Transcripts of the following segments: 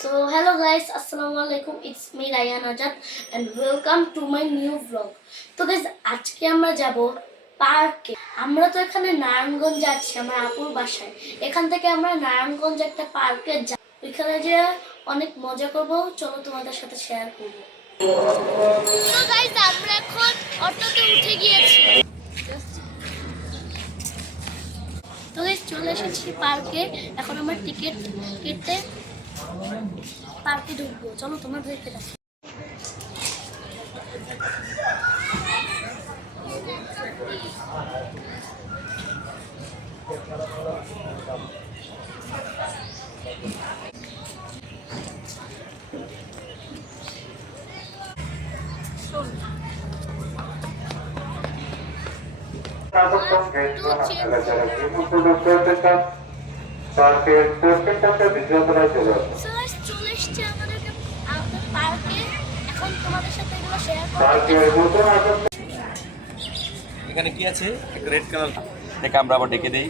So hello guys, assalamu alaikum. It's me Ryan Ajad and welcome to my new vlog. তো guys আজকে আমরা যাব পার্কে। আমরা তো এখানে নারায়ণগঞ্জ যাচ্ছি আমার আপুর বাসায়। এখান থেকে আমরা নারায়ণগঞ্জ একটা পার্কে যাব। ওইখানে যে অনেক মজা করব, চলো তোমাদের সাথে শেয়ার করব। তো গাইস আমরা এখন অটোতে উঠে গিয়েছি। তো গাইস চলে এসেছি পার্কে। এখন আমরা টিকিট কেটে পার্কে ঢুকবো, চলো তোমাদেরকে দেখাই। এখানে কি আছে রেড কালার থেকে আমরা আবার ডেকে দেই,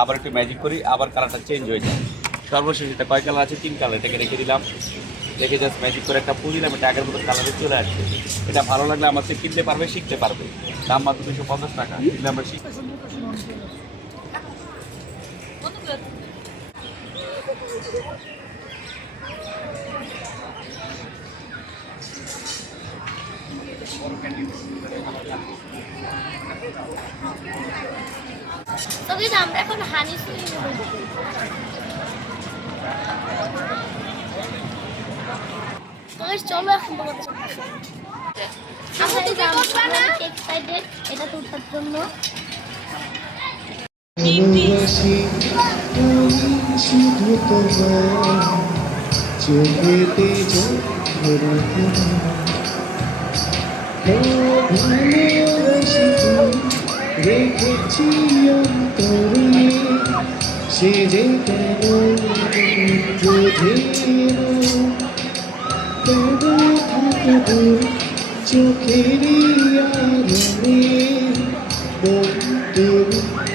আবার একটু ম্যাজিক করি, আবার কালারটা চেঞ্জ হয়ে যায়। সর্বশেষ এটা কয় কালার আছে? 3 কালার। এটাকে রেখে দিলাম, রেখে জাস্ট ম্যাজিক করে একটা ফুল দিলাম, এটা আগের মতো কালারে চলে আসবে। এটা ভালো লাগলে আমার থেকে কিনতে পারবে, শিখতে পারবে। দাম মাত্র 250 টাকা। কিনলে আমরা শিখতে আমরা এখন হানি চলো এখন এক্সাইটেড এটা তোলার জন্য। রেখেছি অন্তরে সে যে কেন চোখের আলোরে বন্ধু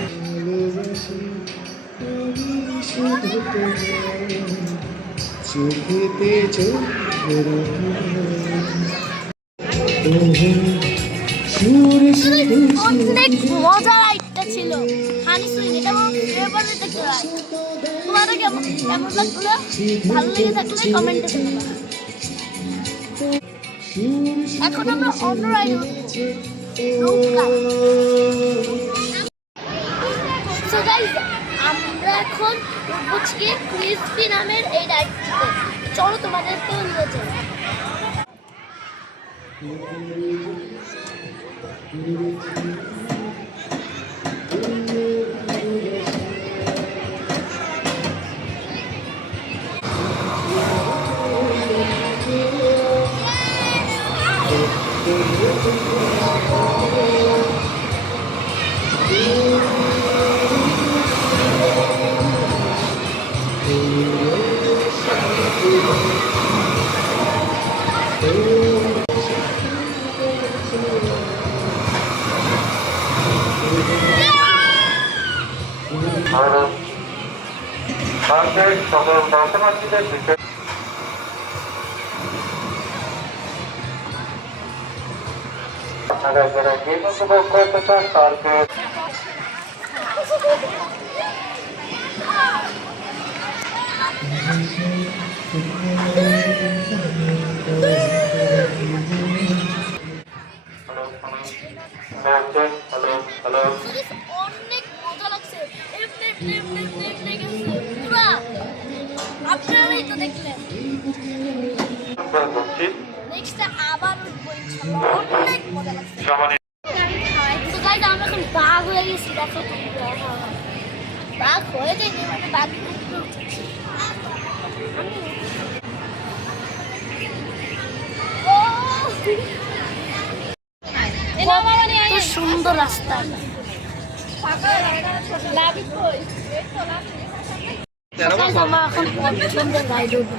ভালোবাসি আমি শুধু চোখেতে চোখ অনেক মজার একটা ছিল হানি সুইট। এটা আমার ফেভারিট একটা রাইড। তোমাদের কেমন লাগলো? ভালো লেগে থাকলে কমেন্টে জানাবে। এখন আমরা অন্য রাইড নৌকা। সো গাইস আমরা এখন উঠছি ক্রিসপি নামের এই রাইডটিতে। চলো তোমাদেরকেও নিয়ে যাই। সকল দর্শনার্থীদের বিশেষ আপনারা যারা গেম উপভোগ করতে চান পার্কে অনেক মজা লাগছে। আপনারাই তো দেখলেন। নেক্সট আবার অনেক মজা লাগছে। তো গাইস আমরা এখন বাঘ হয়ে গেছি। দেখো বাঘ হয়ে যায়নি, মানে বাঘ সুন্দর রাস্তা। আমরা এখন পছন্দের রাইড উঠবো।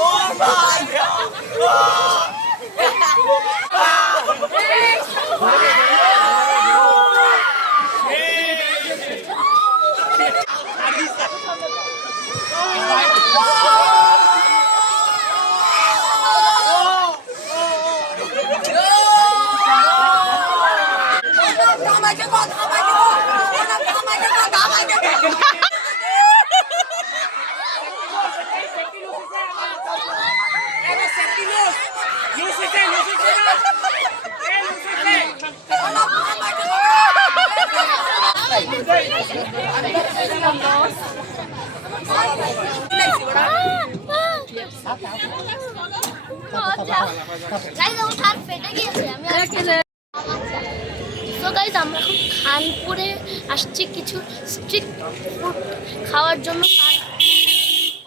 Oh! তো গাইজ আমরা এখন খানপুরে আসছি কিছু স্ট্রিট ফুড খাওয়ার জন্য।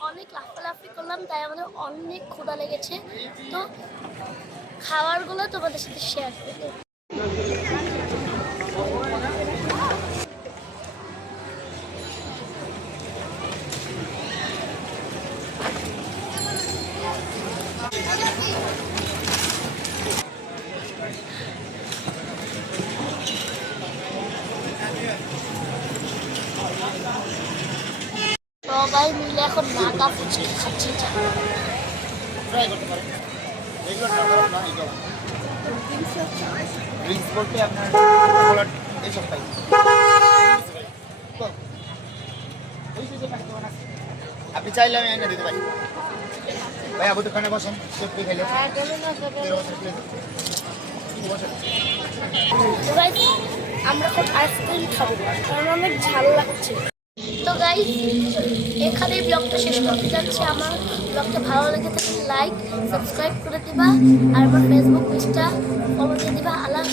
অনেক লাফালাফি করলাম, তাই আমাদের অনেক ক্ষুধা লেগেছে। তো খাবারগুলো তোমাদের সাথে শেয়ার করবো। সবাই মিলে এখন নাগা ফুচকা খাচ্ছি। আপনি চাইলে আমি এনে দিতে পারি ভাই। আবু দোকানে বসেন, সেফটি খেলে আমরা এখন আইসক্রিম খাবো কারণ অনেক ঝাল লাগছে। তো গাইস এখানে ব্লগটা শেষ করতে যাচ্ছি। আমার ব্লগটা ভালো লেগে থাকলে লাইক সাবস্ক্রাইব করে দিবা, আর আমার ফেসবুক পেজটা ফলো দিয়ে দিবা। আল্লাহ।